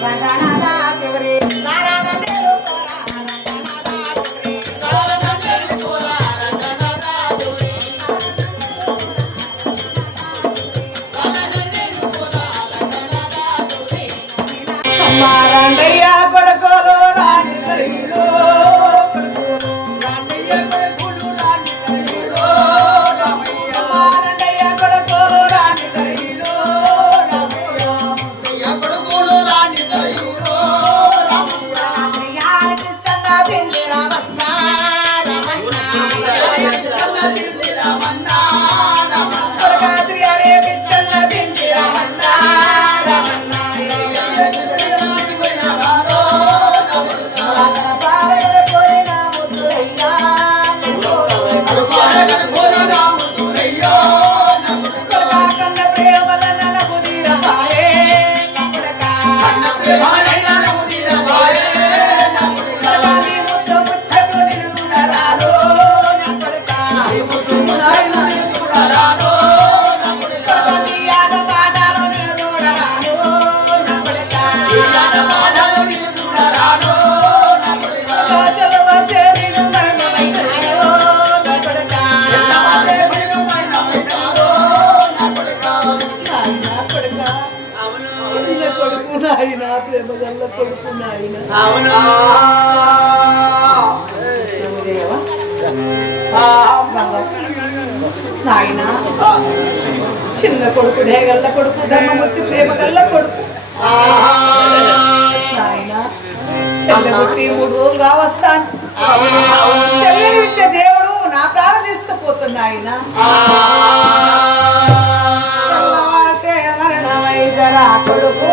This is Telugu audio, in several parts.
నారాయణ Hallelujah. నాయన చిన్న కొడుకు గల్ల కొడుకు ధర్మమూర్తి ప్రేమ గల్ల కొడుకు. నాయన చంద్రమూర్తి మూడు రోజులు రావస్తాను. దేవుడు నా కార తీసుకుపోతున్నా ఆయన కొడుకు?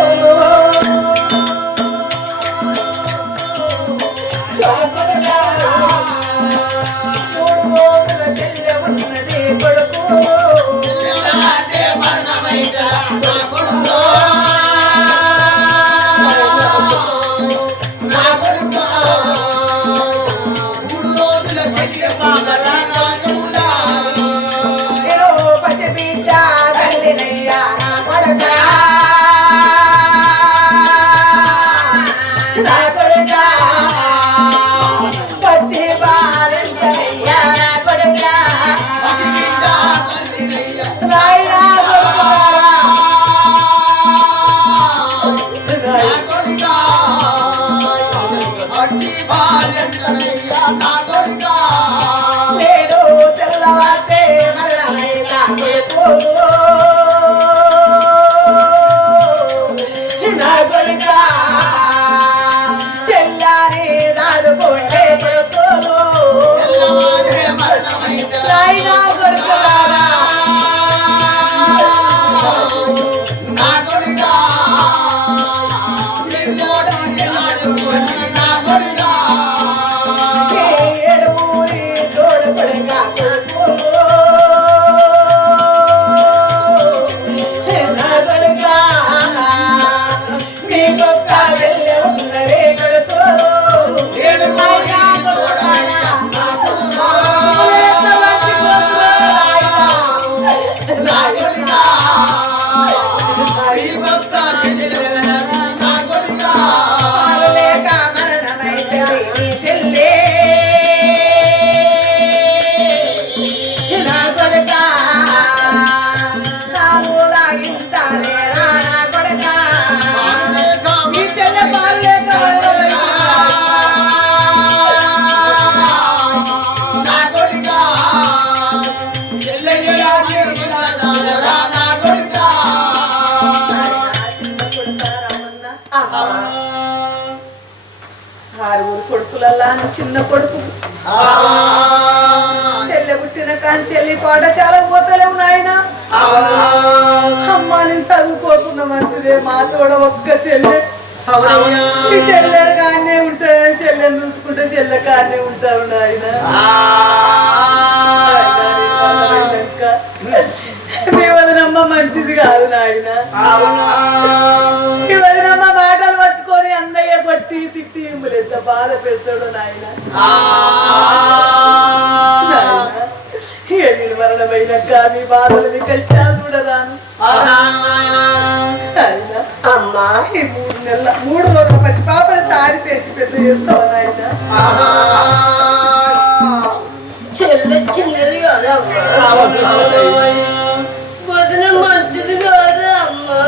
Tonight, but it's not. కాను చిన్న కొడుకు. చెల్లె పుట్టిన కానీ చెల్లి పాట చాలా పోతలేవు నాయన అమ్మా నేను చదువుకోకుండా మంచిదే మా తోడ ఒక్క చెల్లె. చెల్లె కానే ఉంటాయి చెల్లె చూసుకుంటే చెల్లె కానే ఉంటాడు నాయన. మీ వదనమ్మ మంచిది కాదు నాయన. తిట్టి మిమ్మల్ని బాధ పెడతాడో నాయన. నేను మరణమైనాక మూడు నెలల మూడు రోజులు పచ్చి పాపని సారి తెచ్చి పెద్ద చేస్తావు చిన్నది కాదా వదిన మంచిది కాదా అమ్మా?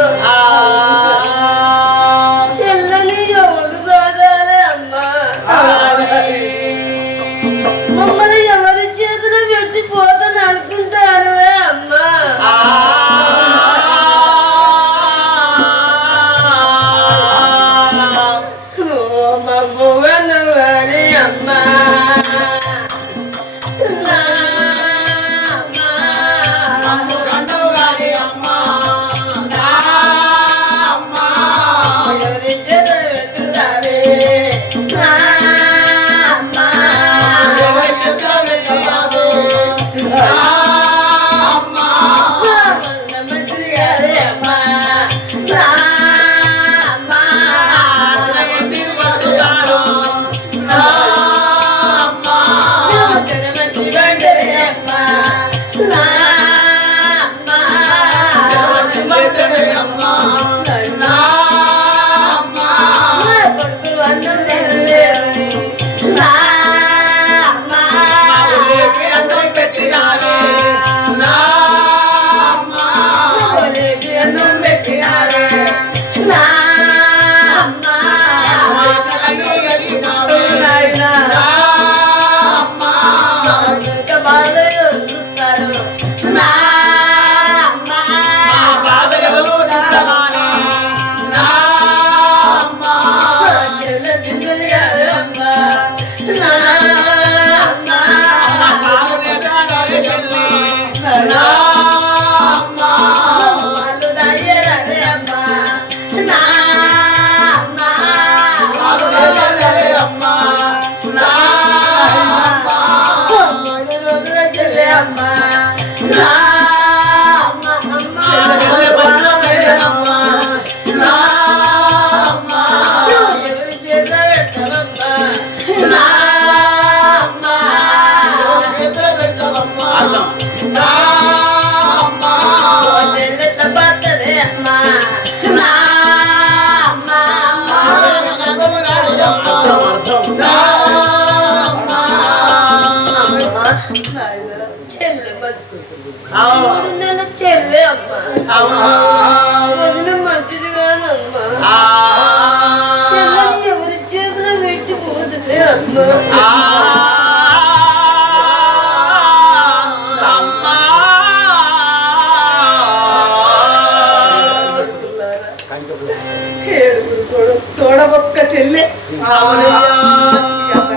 తోడబొక్క చెల్లె.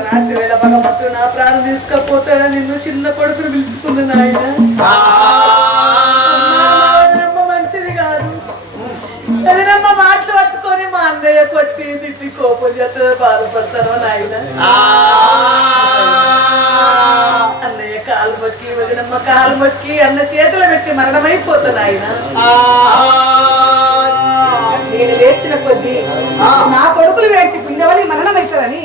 రాత్రి వేళ భగవంతుడు నా ప్రాణం తీసుకపోతాడా నిన్ను చిన్న కొడుకును పిలుచుకున్న నాయన. చేస్తే బాధపడతాను నాయన? అన్నయ్య కాలు మొక్కి వదినమ్మ కాలు మొక్కి అన్న చేతులు పెట్టి మరణమైపోతాను ఆయన నేను లేచిన కొద్దీ నా కొడుకులు వేచి గుండెవలి మరణం అవుతుందని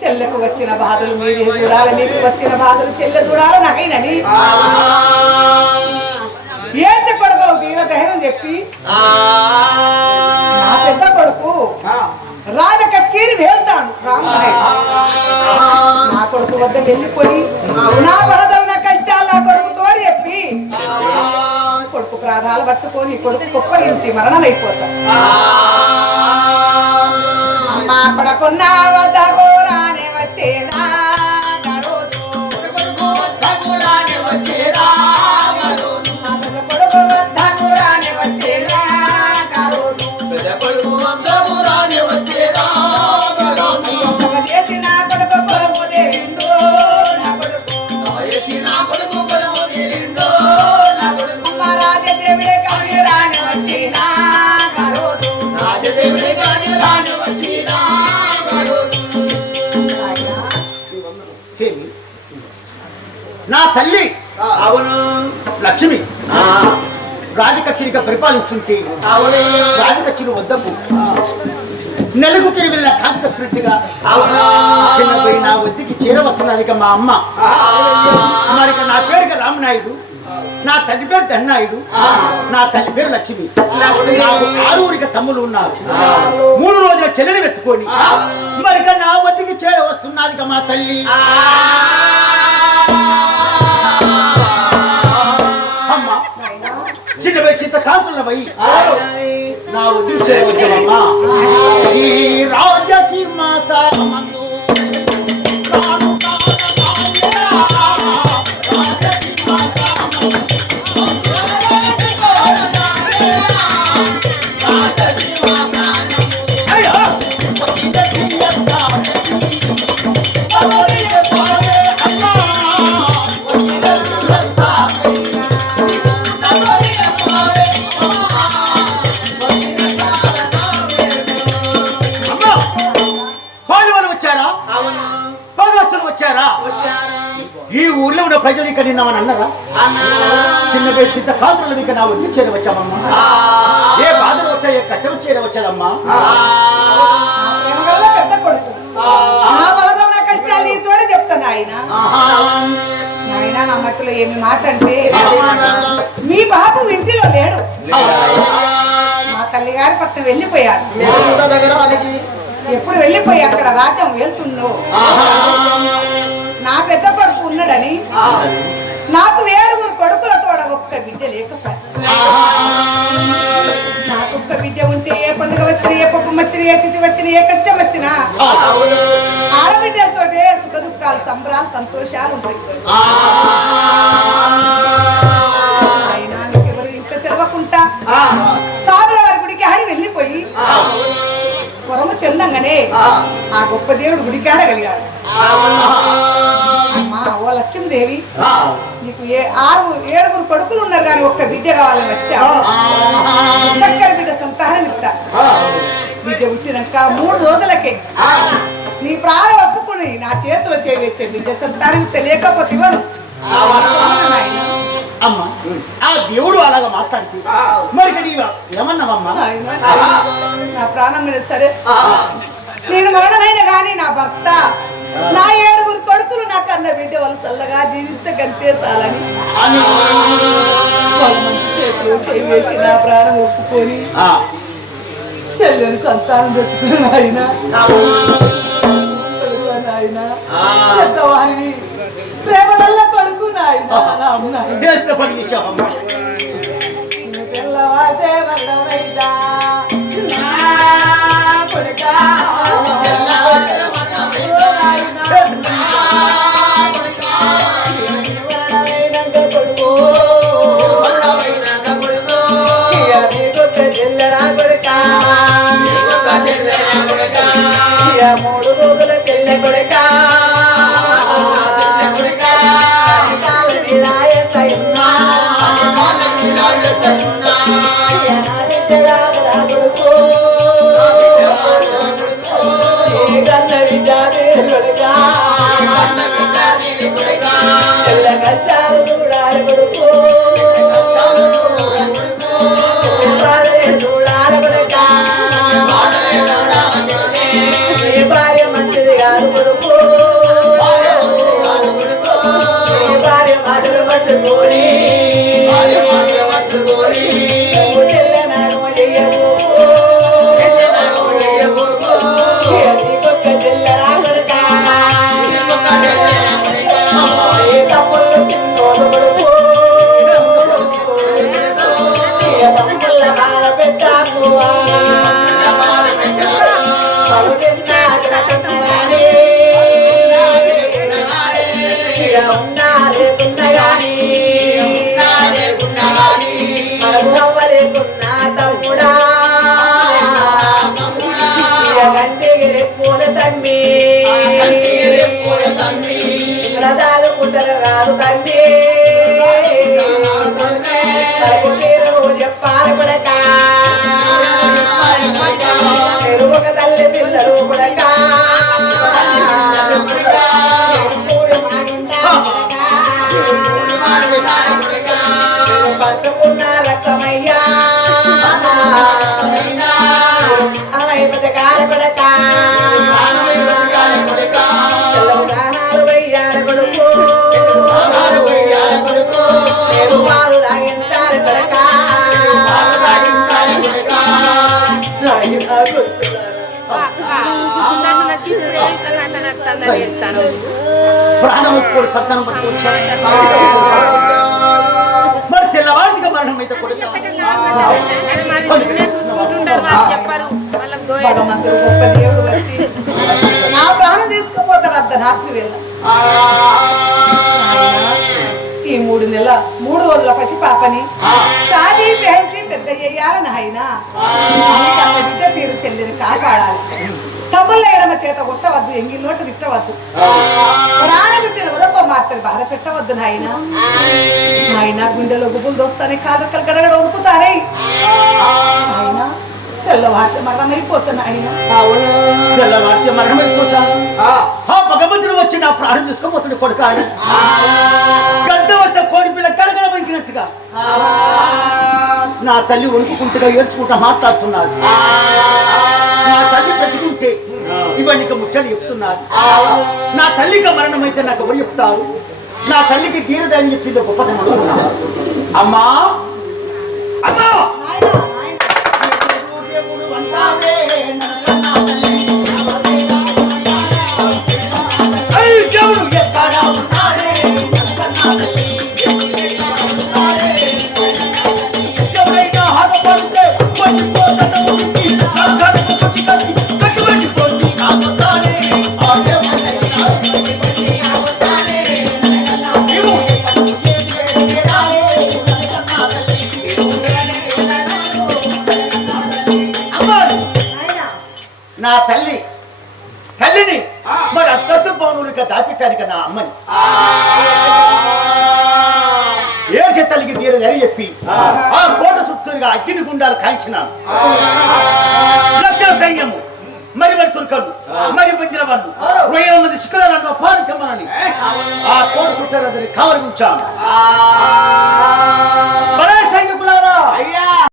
చెల్లెకు వచ్చిన బాధలు మీరు చూడాలి నీకు వచ్చిన బాధలు చెల్లె చూడాలి నాకైనని ఏం చెప్పడతావు తీర దహనం చెప్పి. కచేరి వెళ్తాను. రామనాయుడు నా కొడుకు వద్ద వెళ్ళిపోయి నా బాధలు నా కష్టాలు నా కొడుకు తోడి చెప్పి కొడుకు ప్రాణాలు పట్టుకొని కొడుకు కుప్పరించి మరణం అయిపోతాం అమ్మా కొడుకున్న వద్ద తల్లి. అవును లక్ష్మి. రాజకచ్చిరిగా పరిపాలిస్తుంటే రాజకచ్చిరి వద్దకు. నెలకు తిరిగిన కాంత ప్రీతిగా చిన్నపోయి నా వద్దకి చేరవస్తున్నది ఇక మా అమ్మ. మరి నా పేరుగా రామనాయుడు నా తల్లి పేరు ధన్నాయుడు నా తల్లి పేరు లక్ష్మి. నాకు ఆరుగురిక తమ్ములు ఉన్నారు. మూడు రోజుల చెల్లెని వెతుకొని మరి ఇక నా వద్దకి చేర వస్తున్నది ఇక మా తల్లి. పోయి. నా వద్దకు చేరవచ్చామమ్మా ఈ రాజసీమ నిన్నామని అన్నారా? అన్నా చిన్న పేరు చింత కాంతులు ఇక నా వద్ద చేరవచ్చామమ్మా ఏ బాధలు వచ్చా ఏ కష్టం చేరవచ్చదమ్మా? పెద్ద కొడుకు నా బాధలు నా కష్టాలు నీతోనే చెప్తాను ఆయన నాయన నా మట్టులో ఏమి మాట అంటే మీ బాబు ఇంటిలో లేడు. మా తల్లి గారి పక్కన వెళ్ళిపోయాడు దగ్గర మనకి ఎప్పుడు వెళ్ళిపోయి అక్కడ రాజ్యం వెళ్తుందో. నా పెద్ద కొడుకు ఉన్నాడని నాకు ఏడుగురు కొడుకులతో ఒక్క విద్య లేకపోయా నాకు ఒక్క విద్య ఉంటే ఏ పండుగ వచ్చినా ఏ పప్పు వచ్చినా ఏ తిథి వచ్చినా ఏ కష్టం వచ్చినా ఆడబిడ్డలతోటే సుఖ దుఃఖాలు సంబరాలు సంతోషాలు ఉంటాయి. ఎవరు ఇంకా తెలవకుండా సాగుల వారి గుడికి ఆడి వెళ్ళిపోయి పొరము చెందంగానే ఆ. గొప్ప దేవుడు గుడికి ఆడగలిగాడు అమ్మా ఓ లక్ష్మీదేవి నీకు ఏ ఆరు ఏడుగురు కొడుకులు ఉన్నారు కానీ ఒక్క విద్య కావాలని వచ్చా చక్కర బిడ్డ సంతానం ఇస్తా. విద్య పుట్టినాక మూడు రోజులకే. నీ ప్రాణం ఒప్పుకుని నా చేతిలో చేయవెత్తే బిడ్డ సంతానం ఇస్తే లేకపోతే ఇవ్వను. అమ్మా ఆ దేవుడు అలాగా మాట్లాడుతూ మరి ఇక్కడ ఇవ- ఏమన్నావమ్మా నాయనా, నా ప్రాణం మీద సరే. నేను మరణమైన గాని నా భర్త నా ఏడుగురు కొడుకులు నా కన్న బిడ్డ వాళ్ళు చల్లగా జీవిస్తే గంతే చాలని చేతులు చేయి వేసి నా ప్రాణం ఒప్పుకొని చెల్లెని సంతానం పెట్టుకుని నాయన. కొడుకు నాయన. వల్లమైందా నా కొడుకా? పట్టుకొని పంచుకున్న రక్తమయ్యా. అరవై కొడక. వెయ్యాల కొడుకు. కొడక. ప్రాణం ఒప్పుడు సత్తానం పట్టుకొచ్చారు. నా ప్రాణం తీసుకుపోతారు అర్ధరాత్రి వేళ. ఈ మూడు నెలల మూడు రోజుల పసి పాపని సాది పెంచి పెద్ద చెయ్యాలని ఆయన బిడ్డ తీరు చెల్లిని కాపాడాలి తమ్ముళ్ళ ఎడమ చేత కొట్టవద్దు ఎంగి నోటు తిట్టవద్దు. ప్రాణబిడ్డలు ఉరప్ప మాత్రం బాధ పెట్టవద్దు నాయన. ఆయన గుండెలో గుబులు దోస్తానే కాదు కలకడగడ ఉరుకుతారే ఆయన తెల్లవారి మరణం అయిపోతున్నా ఆయన తెల్లవారిగా మరణం అయిపోతాను ఆ భగవంతుడు వచ్చి నా ప్రాణం తీసుకోబోతుడు కొడుక అని గద్ద వస్తే కోడి పిల్ల కడగడ వంకినట్టుగా. నా తల్లి వణుకుంటుగా ఏడ్చుకుంటా మాట్లాడుతున్నారు నా తల్లి ముచ్చని చెప్తున్నారు. నా తల్లికి మరణం అయితే నాకు ఎవరు చెప్తారు? నా తల్లికి తీరదని చెప్పింది గొప్పతనం అనుకున్నాను. అమ్మా! అమ్మా! తల్లి. తల్లిని మరి అత్తతో పౌనులుగా దాపెట్టాను కదా అమ్మని. ఏసే తల్లికి తీరదని చెప్పి ఆ. కోట సుత్తుగా అగ్ని గుండాలు కాంచినాను. లక్షల సైన్యము మరి మరి తుర్కలు మరి పొందిన వాళ్ళు వేల మంది శుక్రలను అపారించమనని ఆ కోట సుట్టరదని కావలి ఉంచాను